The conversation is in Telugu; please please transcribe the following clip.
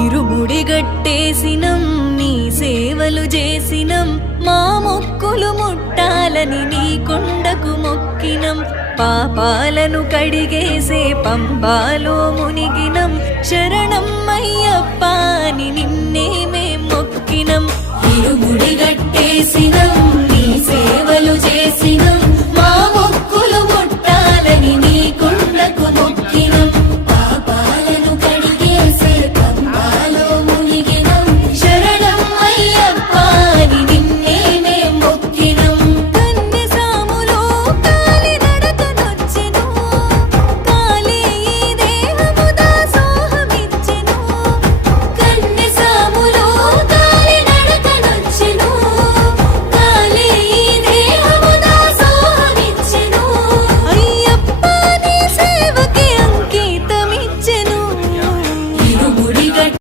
ఇరుముడి గట్టేసినం నీ సేవలు చేసినం మా మొక్కులు ముట్టాలని నీ కొండకు మొక్కినం పాపాలను కడిగేసే పంబాలో మునిగినం శరణం అయ్యప్ప